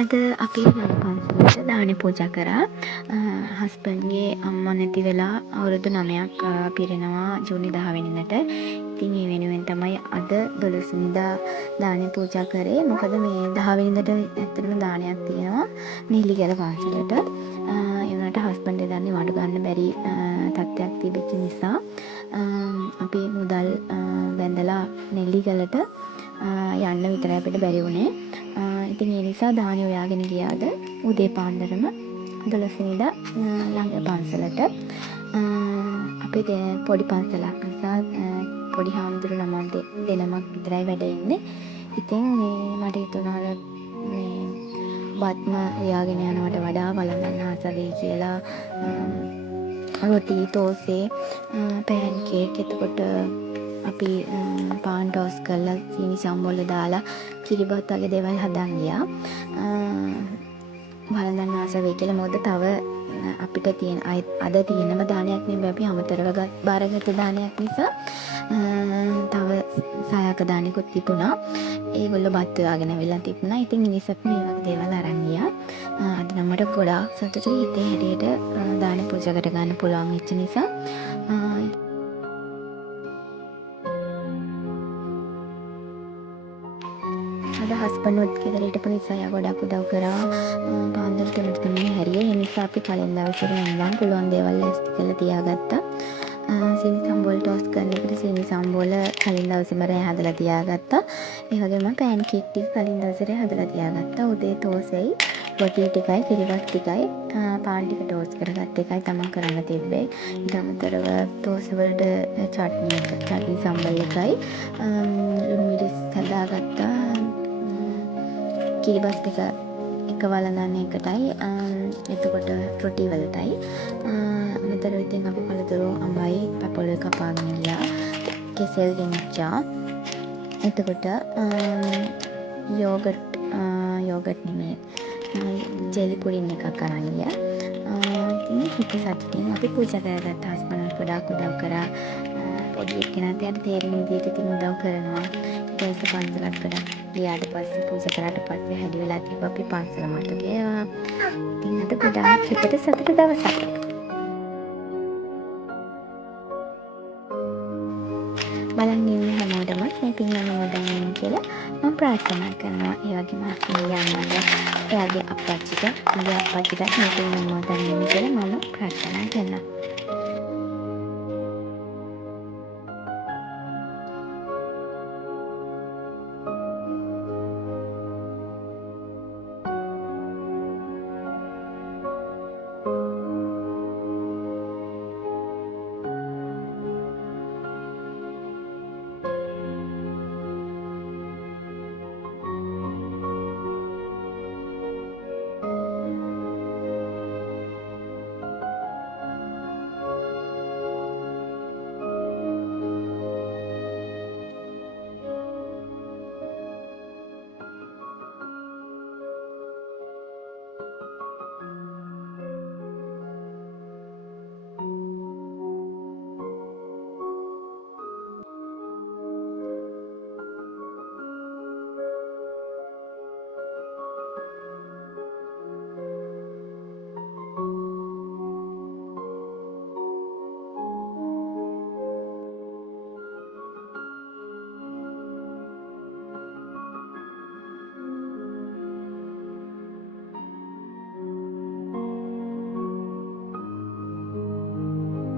අද අපේ ළම පන්සලට දානේ පූජා කරා. හස්බන්ඩ්ගේ අම්මා නැති වෙලා අවුරුදු 9ක් පිරෙනවා ජූනි 10 වෙනිදාට. ඉතින් ඒ වෙනුවෙන් තමයි අද 12 වෙනිදා දානේ පූජා කරේ. මොකද මේ 10 වෙනිදාට ඇත්තටම දානයක් තියෙනවා නිල්ලිගල පන්සලට. ඒ වුණාට හස්බන්ඩ් එදන්නේ වඩු ගන්න බැරි තත්ත්වයක් තිබිච්ච නිසා අපි මුදල් බැඳලා නෙල්ලිගලට යන්න විතරයි අපිට බැරි වුණේ. ඉතින් ඒ නිසා දානේ හොයාගෙන ගියාද උදේ පාන්දරම 12 වෙනිදා ළඟ පන්සලට. අපේ පොඩි පන්සලක් නිසා පොඩි හාමුදුරු ළමයි දෙනමක් විතරයි වැඩ ඉන්නේ. ඉතින් මට හිතුණා මේ බත්ම හොයාගෙන යනවට වඩා වළඳන්න ආස වෙයි කියලා රොටි තෝසේ පෑන් කේක් එතකොට අපි පාන් ටෝස් කරලා සීනි සම්බොල දාලා කිරිබත් වගේ දේවල් හදන් ගියා. වළඳන්න ආස වෙයි කියලා. මොකද තව අපිට තියෙන අද තියෙනම දානයක් නෙමෙයි අපි අමතරව බාරගත්ත දානයක් නිසා තව සායක දානෙකුත් තිබුණා. ඒගොල්ලෝ බත් හොයාගෙන ඇවිල්ලා තිබුණා. ඉතින් මිනිස්සුත් මේ වගේ දේවල් අරන් ගියා. අද නම් මට ගොඩාක් සතුටුයි හිතේ හැටියට දානේ පූජා කර ගන්න පුළුවන් වෙච්ච නිසා. අද හස්බන්ඩ්වත් ගෙදර හිටපු නිසා එයා ගොඩක් උදව් කරා. පාන්දර 3ට හැරියේ. ඒ නිසා අපි කලින් දවසේ ඉඳන් පුළුවන් දේවල් ලෑස්ති කරලා තියාගත්තා. සීනි සම්බෝල ටෝස්ට් කරන එකට සීනි සම්බෝල කලින් දවසේම රෑ හදලා තියාගත්තා. ඒ වගේම පෑන් කේක් ටික කලින් දවසේ රෑ හදලා තියාගත්තා. උදේ තෝසෙයි රොටි ටිකයි කිරිබත් ටිකයි පාන් ටික ටෝස්ට් කරගත්ත එකයි තමයි කරන්න තිබ්බේ. ඊට අමතරව තෝස වලට චට්නි සම්බල් එකයි ලුණු මිරිස් හදාගත්තා. කිරිබත් එක වළඳන්න එකටයි එතකොට රොටි වලටයි අමතරව ඉතින් අපි පළතුරු අඹයි පැපොලේ කපාගෙන ගියා. කෙසෙල් ගෙනිච්චා. එතකොට යෝගට් නෙමෙයි ජෙලි පුඩින් එකක් අරන් ගියා. ඉතින් හිත සතුටින් අපි පූජා කරගත්තා. හස්බන්ඩ් ගොඩාක් උදව් කරා. පොඩි එක්කෙනාට යාට තේරෙන විදිහට ඉතින් උදව් කරනවා. ඊට පස්සේ පන්සලට ගොඩක් ගියාට පස්සේ පූජා කරාට පස්සේ හැදි වෙලා තිබ්බ අපි පන්සල මත ගියා. ඉතින් අද ගොඩාක් හිතට සතුටු දවසක්. බලන් ඉන්න හැමෝටම මේ පින් අනුමෝදන් වෙන්න කියලා මම ප්‍රාර්ථනා කරනවා. ඒ වගේම මගේ අම්මට, එයාගේ අප්පච්චිට, මගේ අප්පච්චිටත් මේ පින් අනුමෝදන් වෙන්න කියලා මම ප්‍රාර්ථනා කරනවා.